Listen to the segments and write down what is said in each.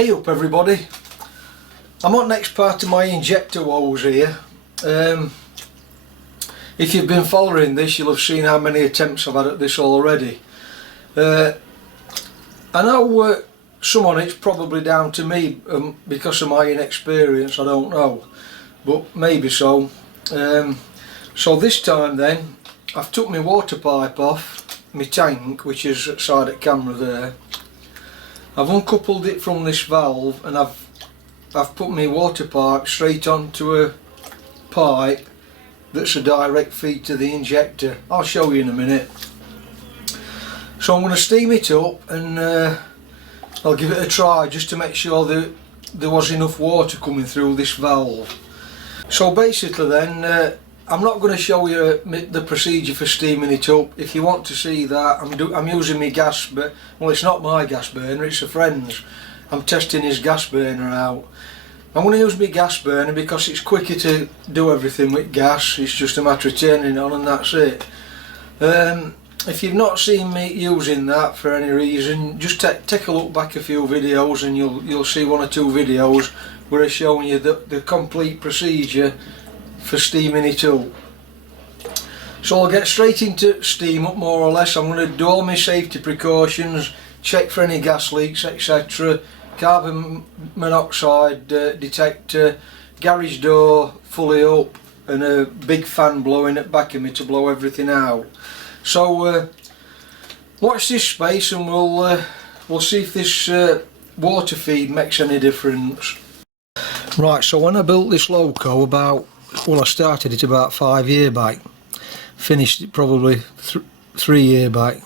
Hey up everybody, I'm on next part of my injector woes here. If you've been following this, you'll have seen how many attempts I've had at this already. I know some on it's probably down to me because of my inexperience, I don't know, but maybe so. So this time then, I've took my water pipe off my tank, which is outside the camera there. I've uncoupled it from this valve and I've put my water pipe straight onto a pipe that's a direct feed to the injector. I'll show you in a minute. So I'm going to steam it up and I'll give it a try just to make sure that there was enough water coming through this valve. So basically then, I'm not going to show you the procedure for steaming it up. If you want to see that, I'm using my gas burner. Well, it's not my gas burner, it's a friend's. I'm testing his gas burner out. I'm going to use my gas burner because it's quicker to do everything with gas. It's just a matter of turning it on and that's it. If you've not seen me using that for any reason, just take a look back a few videos and you'll see one or two videos where I'm showing you the complete procedure for steaming it up. So I'll get straight into steam up more or less. I'm going to do all my safety precautions, check for any gas leaks, etc. Carbon monoxide detector, garage door fully up and a big fan blowing at the back of me to blow everything out. So watch this space and we'll see if this water feed makes any difference. Right, so when I built this Loco I started it about 5 years back, finished it probably 3 years back.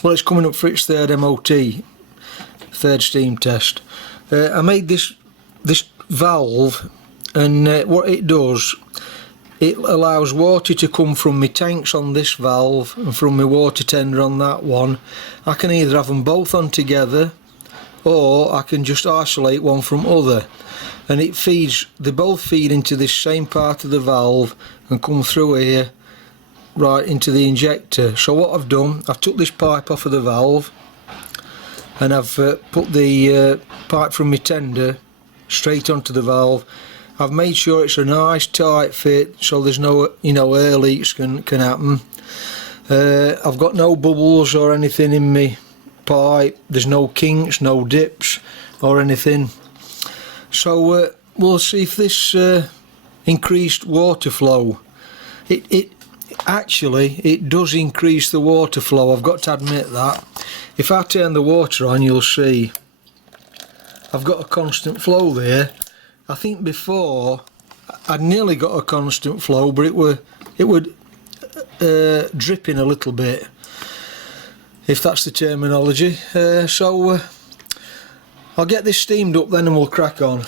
Well, it's coming up for its third MOT, third steam test. I made this valve, and what it does, it allows water to come from my tanks on this valve and from my water tender on that one. I can either have them both on together or I can just isolate one from other, and they both feed into this same part of the valve and come through here right into the injector. So what I've done, I've took this pipe off of the valve and I've put the pipe from my tender straight onto the valve. I've made sure it's a nice tight fit so there's no air leaks can happen. I've got no bubbles or anything in my pipe, there's no kinks, no dips or anything. So we'll see if this increased water flow, it actually does increase the water flow, I've got to admit that. If I turn the water on, you'll see I've got a constant flow there. I think before I'd nearly got a constant flow, but it would dripping a little bit, if that's the terminology. So I'll get this steamed up then and we'll crack on.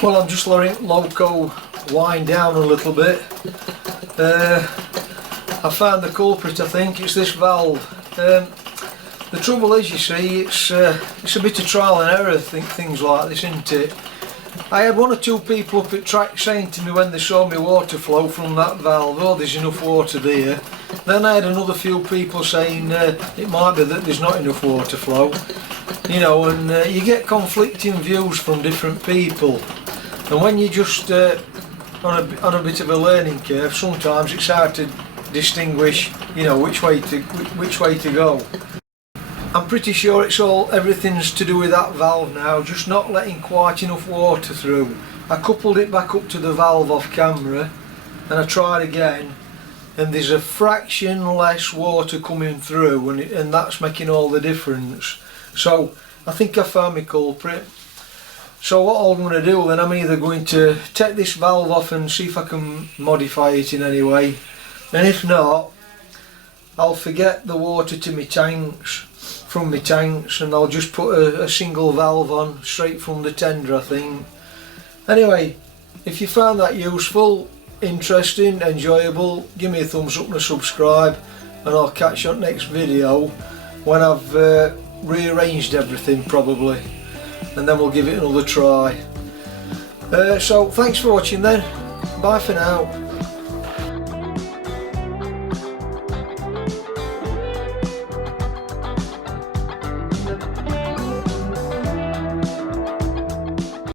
Well, I'm just letting Loco wind down a little bit. I found the culprit, I think. It's this valve. The trouble is, you see, it's a bit of trial and error, things like this, isn't it? I had one or two people up at track saying to me when they saw me water flow from that valve, oh, there's enough water there. Then I had another few people saying it might be that there's not enough water flow. You know, and you get conflicting views from different people. And when you're just on a bit of a learning curve, sometimes it's hard to distinguish, you know, which way to go. I'm pretty sure everything's to do with that valve now, just not letting quite enough water through. I coupled it back up to the valve off camera and I tried again, and there's a fraction less water coming through, and that's making all the difference. So I think I found my culprit. So what I'm going to do then, I'm either going to take this valve off and see if I can modify it in any way, and if not, I'll forget the water to my tanks, from my tanks, and I'll just put a single valve on straight from the tender, I think. Anyway, if you found that useful, interesting, enjoyable, give me a thumbs up and a subscribe, and I'll catch you on the next video when I've rearranged everything probably, and then we'll give it another try. So thanks for watching then, bye for now.